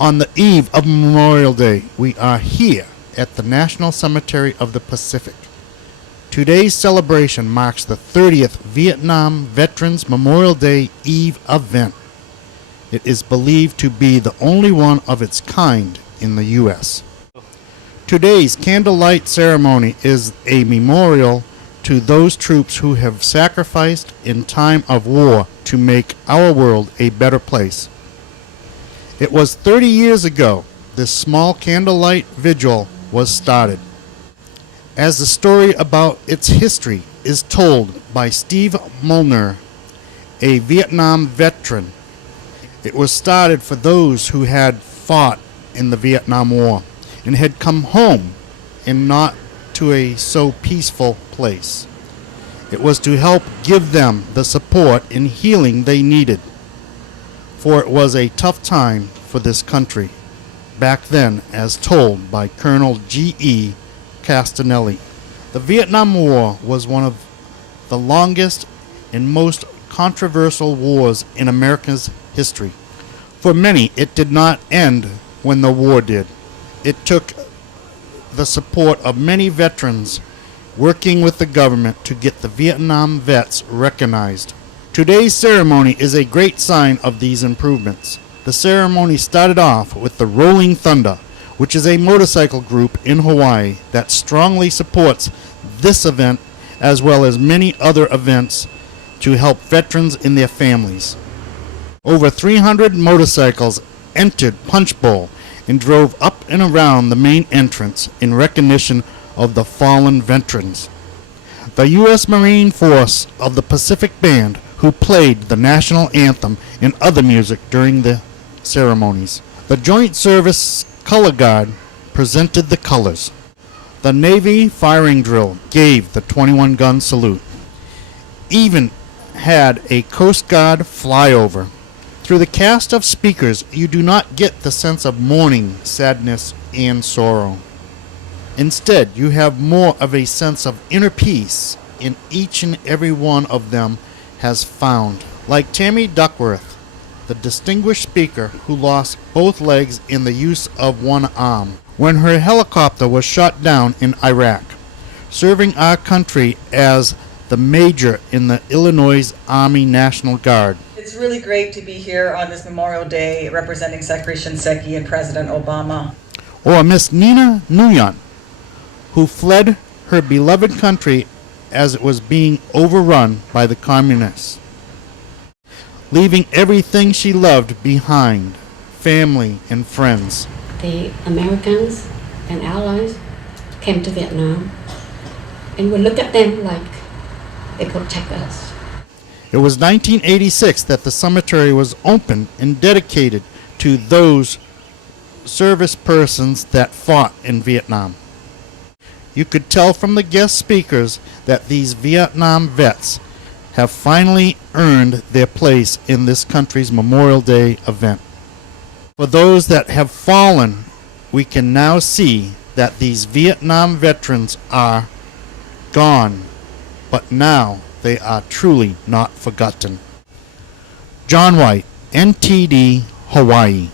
On the eve of Memorial Day, we are here at the National Cemetery of the Pacific. Today's celebration marks the 30th Vietnam Veterans Memorial Day Eve event. It is believed to be the only one of its kind in the U.S. Today's candlelight ceremony is a memorial to those troops who have sacrificed in time of war to make our world a better place. It was 30 years ago this small candlelight vigil was started. As the story about its history is told by Steve Molnar, a Vietnam veteran, it was started for those who had fought in the Vietnam War and had come home and not to a so peaceful place. It was to help give them the support and healing they needed, for it was a tough time for this country back then, as told by Colonel G.E. Castanelli. The Vietnam War was one of the longest and most controversial wars in America's history. For many, it did not end when the war did. It took the support of many veterans working with the government to get the Vietnam vets recognized. Today's ceremony is a great sign of these improvements. The ceremony started off with the Rolling Thunder, which is a motorcycle group in Hawaii that strongly supports this event as well as many other events to help veterans and their families. Over 300 motorcycles entered Punch Bowl and drove up and around the main entrance in recognition of the fallen veterans. The U.S. Marine Force of the Pacific Band, who played the national anthem and other music during the ceremonies. The Joint Service Color Guard presented the colors. The Navy firing drill gave the 21-gun salute. Even had a Coast Guard flyover. Through the cast of speakers, you do not get the sense of mourning, sadness, and sorrow. Instead, you have more of a sense of inner peace in each and every one of them has found. Like Tammy Duckworth, the distinguished speaker who lost both legs in the use of one arm when her helicopter was shot down in Iraq, serving our country as the major in the Illinois Army National Guard. It's really great to be here on this Memorial Day representing Secretary Shinseki and President Obama. Or Miss Nina Nguyen, who fled her beloved country as it was being overrun by the communists, leaving everything she loved behind, family and friends. The Americans and allies came to Vietnam, and we look at them like they protect us. It was 1986 that the cemetery was opened and dedicated to those service persons that fought in Vietnam. You could tell from the guest speakers that these Vietnam vets have finally earned their place in this country's Memorial Day event. For those that have fallen, we can now see that these Vietnam veterans are gone, but now they are truly not forgotten. John White, NTD, Hawaii.